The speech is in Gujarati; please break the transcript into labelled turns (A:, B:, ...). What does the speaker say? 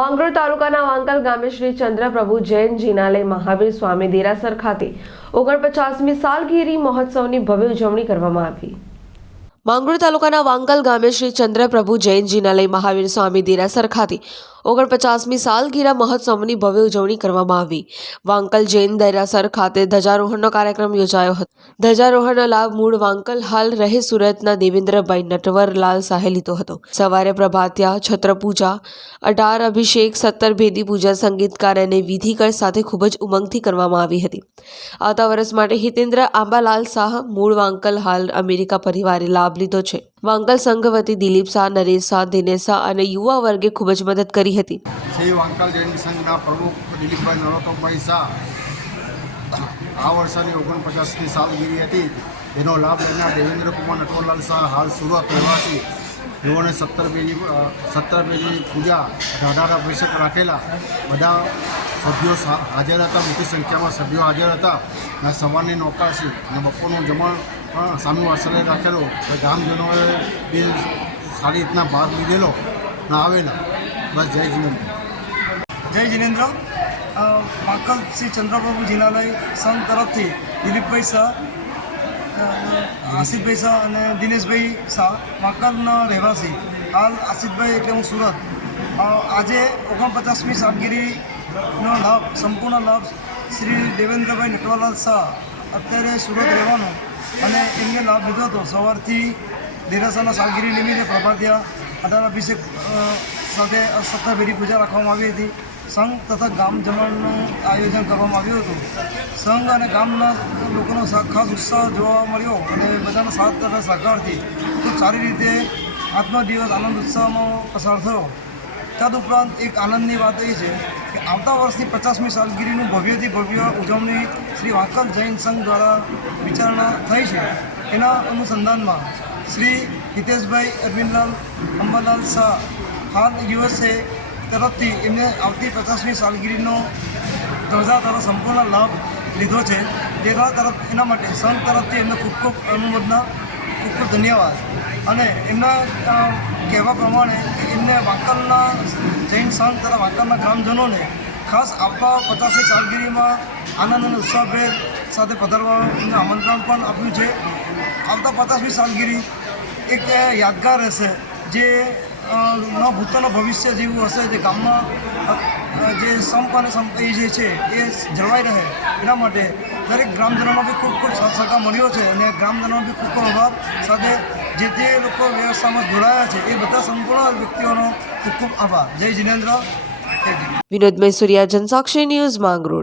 A: માંગરોળ તાલુકાના વાંકલ ગામે શ્રી ચંદ્રપ્રભુ જૈન જિનાલય મહાવીર સ્વામી દેરાસર ખાતે ઓગણપચાસમી સાલગીરી મહોત્સવની ભવ્ય ઉજવણી કરવામાં આવી. માંગરોળ તાલુકાના વાંકલ ગામે શ્રી ચંદ્રપ્રભુ જૈન જિનાલય મહાવીર સ્વામી દેરાસર ખાતે ઓગણપચાસમી સાલગીરા મહોત્સવની ભવ્ય ઉજવણી કરવામાં આવી. વાંકલ જૈન દેરાસર ખાતે ધ્વજારોહણનો કાર્યક્રમ યોજાયો હતો. ધ્વજારોહણનો લાભ મૂળ વાંકલ હાલ રહે સુરતના દેવેન્દ્રભાઈ નટવરલાલ શાહે લીધો હતો. સવારે પ્રભાત્યા, છત્રપૂજા, અઢાર અભિષેક, સત્તર ભેદી પૂજા, સંગીતકાર અને વિધિકર સાથે ખૂબ જ ઉમંગથી કરવામાં આવી હતી. આવતા વર્ષ માટે હિતેન્દ્ર આંબાલાલ શાહ, મૂળ વાંકલ હાલ અમેરિકા પરિવારે લાભ લીધો છે. વાંકલ સંઘ વતી દિલીપ શાહ, નરેશ શાહ, દિનેશ શાહ અને યુવા વર્ગે ખૂબ જ મદદ કરી હતી.
B: શ્રી વાંકલ જૈન સંઘના પ્રમુખ દિલીપભાઈ નરોત્તમભાઈ શાહ આ વર્ષની ઓગણપચાસની સાલગીરી હતી. એનો લાભ લેનાર દેવેન્દ્રકુમાર નટવરલાલ શાહ હાલ સુરત રહેવાસી. તેઓને સત્તર પેજી સત્તર પેજી પૂજા અઢાર અભિષેક રાખેલા. બધા સભ્યો હાજર હતા. મોટી સંખ્યામાં સભ્યો હાજર હતા. અને સવારની નોકાશી અને બપોરનું જમણ પણ આશ્રય રાખેલો તો ગામજનોએ બે સારી રીતના ભાગ લીધેલો ને આવેલા. બસ જય જીનેન્દ્ર.
C: જય જીનેન્દ્ર. માકલ શ્રી ચંદ્રપ્રભુ જિનાલય સંઘ તરફથી દિલીપભાઈ શાહ આશિષભાઈ શાહ અને દિનેશભાઈ શાહ માકલના રહેવાસી. હાલ આસિફભાઈ એટલે હું સુરત. આજે ઓગણપચાસમી સાલગીરીનો લાભ, સંપૂર્ણ લાભ શ્રી દેવેન્દ્રભાઈ નટવરલાલ શાહ અત્યારે સુરત રહેવાનો અને એમને લાભ લીધો હતો. સવારથી દેરાસાના સાલગીરી નિમિત્તે પ્રભાતિયા અઢાર અભિષેક સાથે સત્તાભેરી પૂજા રાખવામાં આવી હતી. સંઘ તથા ગામ જમણનું આયોજન કરવામાં આવ્યું હતું. સંઘ અને ગામના લોકોનો ખાસ ઉત્સાહ જોવા મળ્યો અને બધાનો સાથ તથા સહકારથી ખૂબ સારી રીતે આજનો દિવસ આનંદ ઉત્સાહમાં પસાર થયો. તદ ઉપરાંત એક આનંદની વાત એ છે કે આવતા વર્ષની પચાસમી સાલગીરીનું ભવ્યથી ભવ્ય ઉજવણી શ્રી વાંકલ જૈન સંઘ દ્વારા વિચારણા થઈ છે. એના અનુસંધાનમાં શ્રી હિતેશભાઈ અરવિંદલાલ અંબાલાલ શાહ હાલ યુએસએ તરફથી એમને આવતી પચાસમી સાલગીરીનો ધ્વજા દ્વારા સંપૂર્ણ લાભ લીધો છે. તેના તરફ, એના માટે સંઘ તરફથી એમને ખૂબ ખૂબ અનુમોદના ખૂબ ખૂબ ધન્યવાદ. અને એમના કહેવા પ્રમાણે એમને વાંકલના જૈન સંઘ તથા વાંકલના ગ્રામજનોને ખાસ આપવા પચાસમી સાલગીરીમાં આનંદ અને ઉત્સાહભેર સાથે પધારવાનું એમને આમંત્રણ પણ આપ્યું છે. આવતા પચાસમી સાલગીરી એક યાદગાર રહેશે જે ન ભૂતોનો ભવિષ્ય જેવું હશે જે ગામમાં જે સંપ અને સંપ એ જે છે, એ જળવાઈ રહે એના માટે દરેક ગ્રામજનોનો બી ખૂબ ખૂબ સાથ સહકાર મળ્યો છે અને ગ્રામજનોનો બી ખૂબ ખૂબ અભાવ સાથે જે જે લોકો વ્યવસ્થામાં જોડાયા છે, એ બધા સંપૂર્ણ વ્યક્તિઓનો ખૂબ ખૂબ આભાર. જય જિનેન્દ્ર.
A: વિનોદ મૈસુરિયા જનસાક્ષી ન્યૂઝ માંગરોળ.